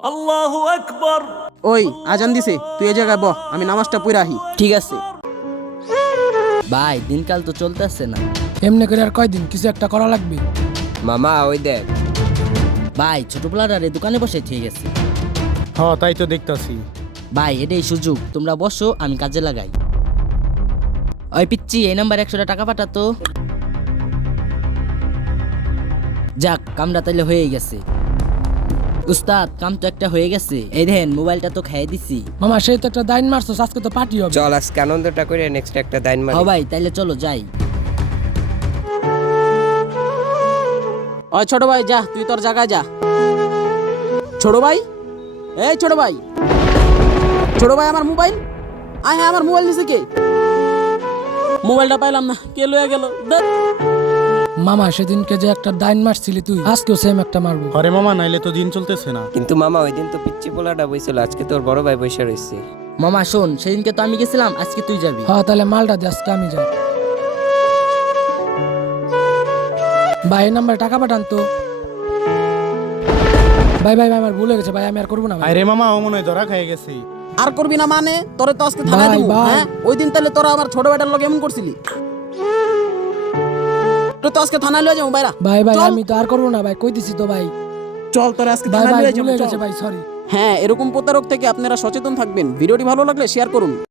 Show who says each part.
Speaker 1: আল্লাহু আকবার।
Speaker 2: ওই আজান দিছে তুই এই জায়গায় বহ আমি নামাজটা পড়ে আহি
Speaker 3: ঠিক আছে। ভাই দিনকাল তো চলতেছে না।
Speaker 4: এমনি করে আর কয়দিন কিছু একটা করা লাগবে?
Speaker 5: মামা ওই দেখ।
Speaker 3: ভাই ছোট পোলারা দোকানে বসে ঠিক আছে।
Speaker 6: হ্যাঁ তাই তো দেখতাছি।
Speaker 3: ভাই এটাই সুযোগ। তোমরা বসো আমি কাজে লাগাই। ওই পিচ্ছি এই নাম্বার একশোটা টাকা পাঠাতো যাক কামটা তাইলে হয়ে গেছে। উস্তাদ কাম তো একটা হয়ে গেছে। এই দেখেন মোবাইলটা তো খাইয়ে দিছি।
Speaker 4: মামা সেই তো একটা দাইন মারছো আজকে তো পার্টি হবে।
Speaker 5: চল আজকে আনন্দটা করে নেক্সট একটা দাইন মারি।
Speaker 3: হ ভাই তাইলে চলো যাই।
Speaker 2: ওই ছোট ভাই যা তুই তোর জায়গায় যা। ছোট ভাই? এই ছোট ভাই। ছোট ভাই আমার মোবাইল? আয় হ্যাঁ আমার মোবাইল নিছে কে? মোবাইলটা পাইলাম না কে লয়ে গেল? ধ্যাৎ।
Speaker 4: মামা সেদিনকে যে একটা দাইন মারছিলি তুই আজকেও সেম একটা মারবো।
Speaker 6: আরে মামা নাইলে তো দিন চলতেছে না।
Speaker 5: কিন্তু মামা ওই দিন তো পিচ্ছি পোলাটা বইছিল আজকে তোর বড় ভাই বসে রয়েছে
Speaker 3: মামা শোন সেদিনকে তো আমি গেছিলাম আজকে তুই যাবি।
Speaker 4: হ্যাঁ তাহলে মালটা দিয়ে আজকে আমি যাই। ভাই নাম্বারে টাকা পাঠান তো। ভাই ভাই ভাই আমার ভুলে গেছে ভাই আমি আর করব না ভাই।
Speaker 6: আরে মামা ও মনে হয় ধরা খাই গেছে।
Speaker 2: আর করবি না মানে? তোরে তো আজকে থানায়
Speaker 4: ভাই,
Speaker 2: দেবো
Speaker 4: ভাই।
Speaker 2: হ্যাঁ? ওই দিন তাহলে তোরা আমার ছোট বেটার লোক এমন করছিলি? তোর তো আজকে থানায় লয়ে যাব বাইরা।
Speaker 4: ভাই ভাই
Speaker 2: চল।
Speaker 4: আমি তো আর করব না ভাই কই দিছি তো ভাই।
Speaker 2: চল তোর আজকে
Speaker 4: ভাই
Speaker 2: থানায়
Speaker 4: ভাই
Speaker 2: লয়ে যাব
Speaker 4: ভুলে
Speaker 2: চল।
Speaker 4: গেছে ভাই সরি
Speaker 2: হ্যাঁ এরকম প্রতারক থেকে আপনারা সচেতন থাকবেন। ভিডিওটি ভালো লাগলে শেয়ার করুন।